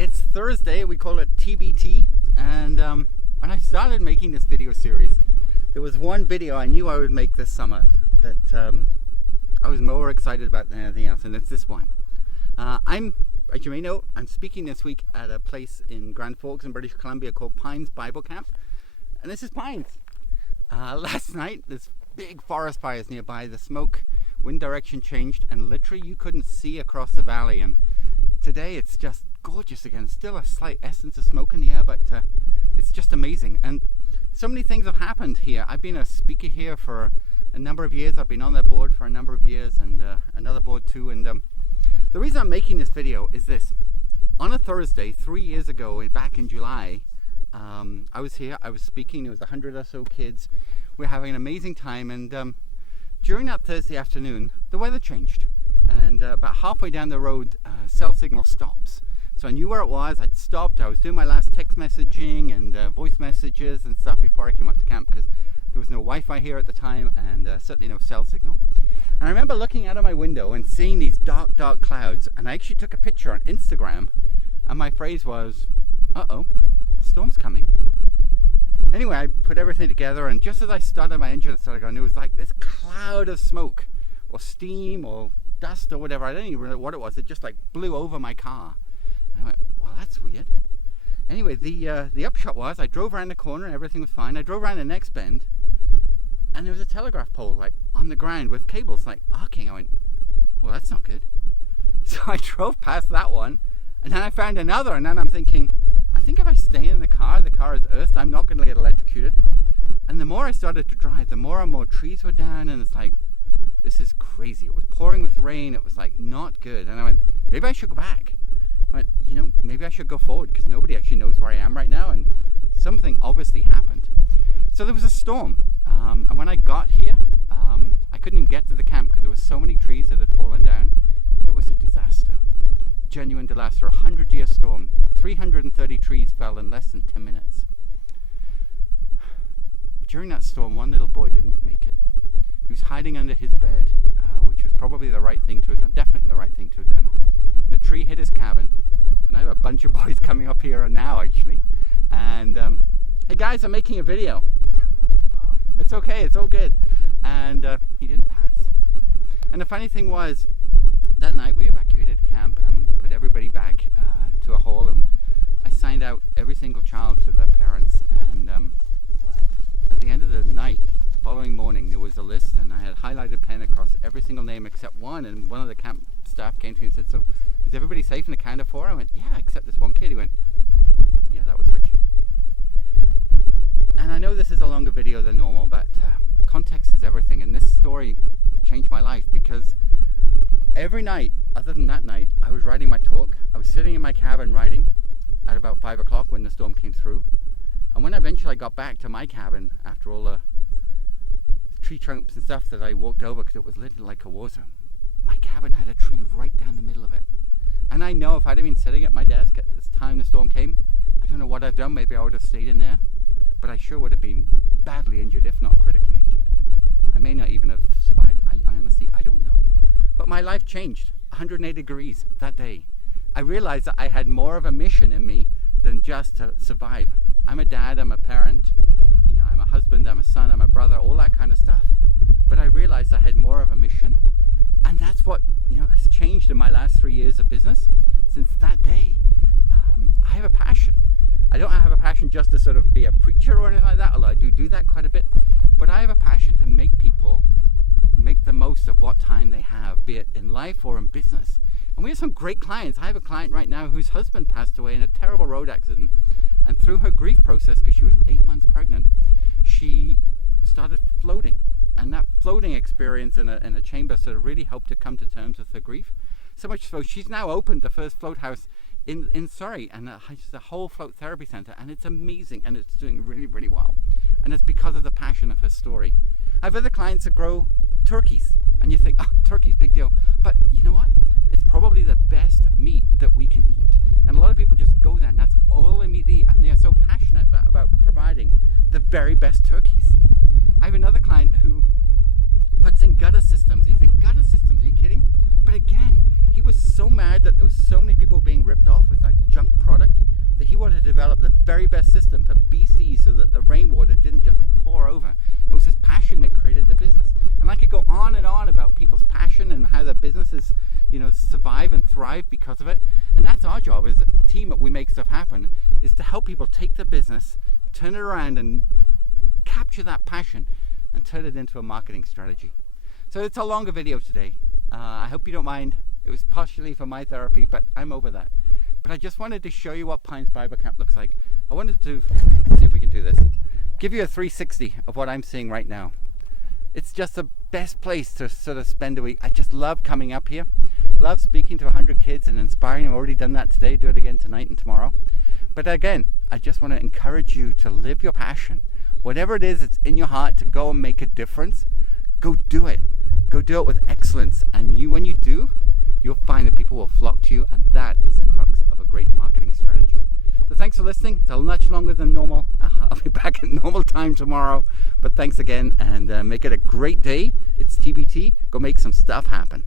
It's Thursday, we call it TBT, and when I started making this video series, there was one video I knew I would make this summer that I was more excited about than anything else, and it's this one. As you may know, I'm speaking this week at a place in Grand Forks in British Columbia called Pines Bible Camp, and this is Pines. Last night, there's big forest fires nearby. The smoke, wind direction changed, and literally you couldn't see across the valley, and today it's just gorgeous again. Still a slight essence of smoke in the air, but it's just amazing. And so many things have happened here. I've been a speaker here for a number of years. I've been on that board for a number of years, and another board too. And the reason I'm making this video is this. On a Thursday 3 years ago, back in July, I was here, I was speaking. There was 100 or so kids. We're having an amazing time, and during that Thursday afternoon, the weather changed, and about halfway down the road, cell signal stops. So I knew where it was. I'd stopped. I was doing my last text messaging and voice messages and stuff before I came up to camp, because there was no Wi-Fi here at the time, and certainly no cell signal. And I remember looking out of my window and seeing these dark clouds, and I actually took a picture on Instagram, and my phrase was, "Uh-oh, the storm's coming." Anyway, I put everything together, and just as I started my engine and started going, it was like this cloud of smoke or steam or dust or whatever. I don't even know what it was. It just like blew over my car. And I went, well, that's weird. Anyway, the upshot was I drove around the corner and everything was fine. I drove around the next bend, and there was a telegraph pole like on the ground with cables like arcing. I went, well, that's not good. So I drove past that one, and then I found another, and then I'm thinking, I think if I stay in the car is earthed, I'm not going to get electrocuted. And the more I started to drive, the more and more trees were down, and it's like, this is crazy. It was pouring with rain. It was like not good. And I went, maybe I should go back. I went, maybe I should go forward, because nobody actually knows where I am right now, and something obviously happened. So there was a storm, and when I got here, I couldn't even get to the camp because there were so many trees that had fallen down. It was a disaster, genuine disaster. 100-year storm. 330 trees fell in less than 10 minutes. During that storm, one little boy didn't make it. He was hiding under his bed, which was probably the right thing to have done, definitely the right thing to have done. The tree hit his cabin, and I have a bunch of boys coming up here now, actually. And, hey guys, I'm making a video. It's okay, it's all good. And he didn't pass. And the funny thing was, that night we evacuated the camp and put everybody back to a hall, and I signed out every single child to their parents. And at the end of the night, following morning, there was a list, and I had highlighted pen across every single name except one, and one of the camp staff came to me and said, "So is everybody safe in the count of 4?" I went, "Yeah, except this one kid." He went, "Yeah, that was Richard." And I know this is a longer video than normal, but context is everything, and this story changed my life, because every night, other than that night, I was writing my talk. I was sitting in my cabin writing at about 5 o'clock when the storm came through. And when eventually I got back to my cabin, after all the tree trunks and stuff that I walked over, because it was lit like a war zone, my cabin had a tree right down the middle of it. And I know if I'd have been sitting at my desk at this time the storm came, I don't know what I've done. Maybe I would have stayed in there, but I sure would have been badly injured, if not critically injured. I may not even have survived. I honestly, I don't know. But my life changed 180 degrees that day. I realized that I had more of a mission in me than just to survive. I'm a dad, I'm a parent, I'm a husband, I'm a son, I'm a brother, all that kind of stuff. But I realized I had more of a mission, and that's what has changed in my last 3 years of business. Since that day, I have a passion. I don't have a passion just to sort of be a preacher or anything like that, although I do that quite a bit. But I have a passion to make people make the most of what time they have, be it in life or in business. And we have some great clients. I have a client right now whose husband passed away in a terrible road accident. And through her grief process, because she was 8 months pregnant, she started floating. And that floating experience in a chamber sort of really helped her come to terms with her grief. So much so, she's now opened the first float house in Surrey, and it's a whole float therapy center, and it's amazing, and it's doing really, really well. And it's because of the passion of her story. I have other clients that grow turkeys, and you think, oh, turkeys, big deal. But you know what? It's probably the best meat that we can eat. And a lot of people just go there, and that's all they eat, and they are so passionate about providing the very best turkeys. I have another client who puts in gutter systems. You think, gutter systems, are you kidding? But again, he was so mad that there was so many people being ripped off with like junk products very best system for BC so that the rainwater didn't just pour over. It was his passion that created the business. And I could go on and on about people's passion and how their businesses, survive and thrive because of it. And that's our job as a team at We Make Stuff Happen, is to help people take their business, turn it around and capture that passion and turn it into a marketing strategy. So it's a longer video today. I hope you don't mind. It was partially for my therapy, but I'm over that. But I just wanted to show you what Pines Bible Camp looks like. I wanted to see if we can do this. Give you a 360 of what I'm seeing right now. It's just the best place to sort of spend a week. I just love coming up here. Love speaking to 100 kids and inspiring. I've already done that today. Do it again tonight and tomorrow. But again, I just want to encourage you to live your passion. Whatever it is that's in your heart to go and make a difference, go do it. Go do it with excellence. And when you do, you'll find that people will flock to you, and that is the crux of a great marketing strategy. So thanks for listening. It's a much longer than normal. I'll be back at normal time tomorrow. But thanks again, and make it a great day. It's TBT. Go make some stuff happen.